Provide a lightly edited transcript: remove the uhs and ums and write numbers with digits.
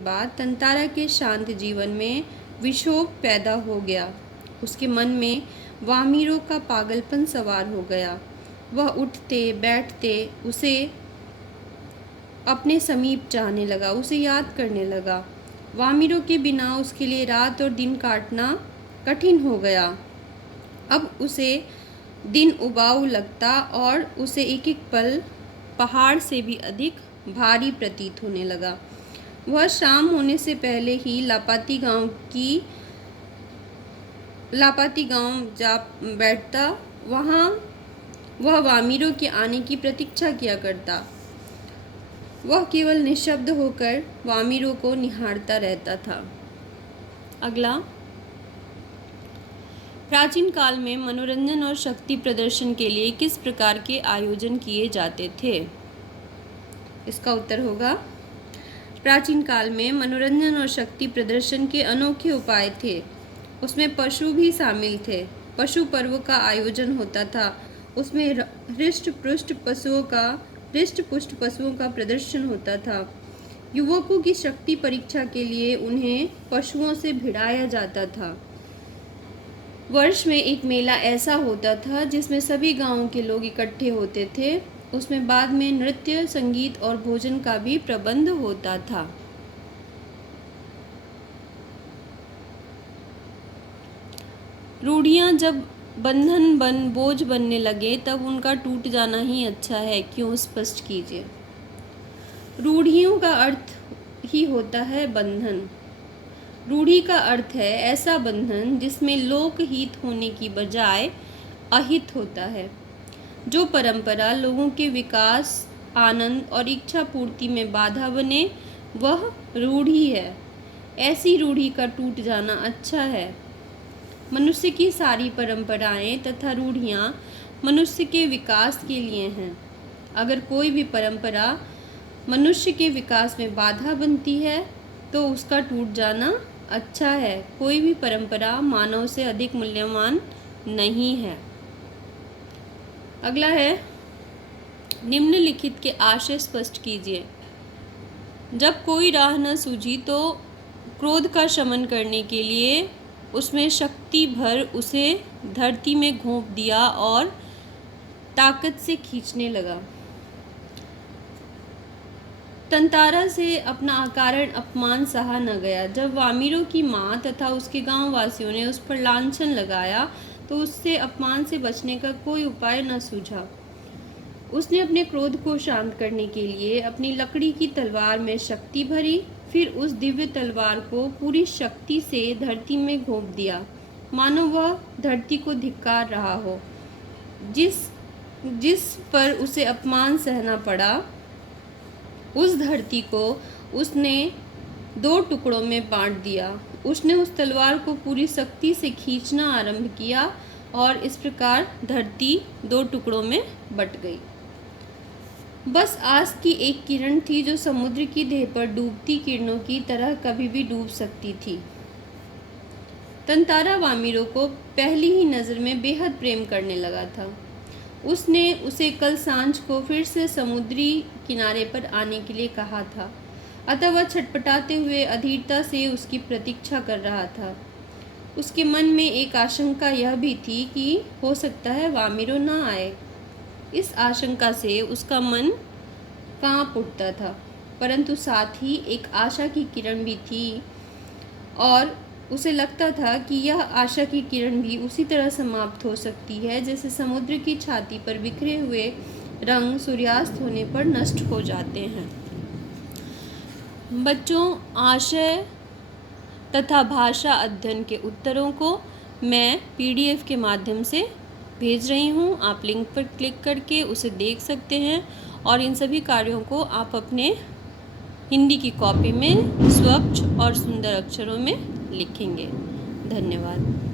बाद तंतारा के शांत जीवन में विक्षोभ पैदा हो गया। उसके मन में वामिरों का पागलपन सवार हो गया। वह उठते बैठते उसे अपने समीप चाहने लगा, उसे याद करने लगा। वामिरों के बिना उसके लिए रात और दिन काटना कठिन हो गया। अब उसे दिन उबाऊ लगता और उसे एक एक पल पहाड़ से भी अधिक भारी प्रतीत होने लगा। वह शाम होने से पहले ही लापाती गांव जा बैठता। वहाँ वह वामिरों के आने की प्रतीक्षा किया करता। वह केवल निशब्द होकर वामिरों को निहारता रहता था। अगला, प्राचीन काल में मनोरंजन और शक्ति प्रदर्शन के लिए किस प्रकार के आयोजन किए जाते थे? इसका उत्तर होगा, प्राचीन काल में मनोरंजन और शक्ति प्रदर्शन के अनोखे उपाय थे। उसमें पशु भी शामिल थे। पशु पर्व का आयोजन होता था। उसमें हृष्ट-पुष्ट पशुओं का प्रदर्शन होता था। युवकों की शक्ति परीक्षा के लिए उन्हें पशुओं से भिड़ाया जाता था। वर्ष में एक मेला ऐसा होता था जिसमें सभी गांवों के लोग इकट्ठे होते थे। उसमें बाद में नृत्य, संगीत और भोजन का भी प्रबंध होता था। रूढ़ियाँ जब बंधन बन बोझ बनने लगे तब उनका टूट जाना ही अच्छा है, क्यों? स्पष्ट कीजिए। रूढ़ियों का अर्थ ही होता है बंधन। रूढ़ि का अर्थ है ऐसा बंधन जिसमें लोकहित होने की बजाय अहित होता है। जो परंपरा लोगों के विकास, आनंद और इच्छा पूर्ति में बाधा बने, वह रूढ़ि है। ऐसी रूढ़ि का टूट जाना अच्छा है। मनुष्य की सारी परंपराएं तथा रूढ़ियां मनुष्य के विकास के लिए हैं। अगर कोई भी परंपरा मनुष्य के विकास में बाधा बनती है तो उसका टूट जाना अच्छा है। कोई भी परंपरा मानव से अधिक मूल्यवान नहीं है। अगला है, निम्नलिखित के आशय स्पष्ट कीजिए। जब कोई राह न सूझी तो क्रोध का शमन करने के लिए उसमें शक्ति भर उसे धरती में घोंप दिया और ताकत से खींचने लगा। तंतारा से अपना अकारण अपमान सहा न गया। जब वामिरों की माँ तथा उसके गांव वासियों ने उस पर लांछन लगाया तो उससे अपमान से बचने का कोई उपाय न सूझा। उसने अपने क्रोध को शांत करने के लिए अपनी लकड़ी की तलवार में शक्ति भरी, फिर उस दिव्य तलवार को पूरी शक्ति से धरती में घोंप दिया, मानो वह धरती को धिक्कार रहा हो। जिस पर उसे अपमान सहना पड़ा, उस धरती को उसने 2 टुकड़ों में बांट दिया। उसने उस तलवार को पूरी शक्ति से खींचना आरंभ किया और इस प्रकार धरती 2 टुकड़ों में बट गई। बस आस की एक किरण थी जो समुद्र की देह पर डूबती किरणों की तरह कभी भी डूब सकती थी। तंतारा वामिरों को पहली ही नज़र में बेहद प्रेम करने लगा था। उसने उसे कल सांझ को फिर से समुद्री किनारे पर आने के लिए कहा था, अतः वह छटपटाते हुए अधीरता से उसकी प्रतीक्षा कर रहा था। उसके मन में एक आशंका यह भी थी कि हो सकता है वामिरों न आए। इस आशंका से उसका मन कांप उठता था, परंतु साथ ही एक आशा की किरण भी थी और उसे लगता था कि यह आशा की किरण भी उसी तरह समाप्त हो सकती है जैसे समुद्र की छाती पर बिखरे हुए रंग सूर्यास्त होने पर नष्ट हो जाते हैं। बच्चों, आशय तथा भाषा अध्ययन के उत्तरों को मैं PDF के माध्यम से भेज रही हूँ। आप लिंक पर क्लिक करके उसे देख सकते हैं और इन सभी कार्यों को आप अपने हिंदी की कॉपी में स्वच्छ और सुंदर अक्षरों में लिखेंगे। धन्यवाद।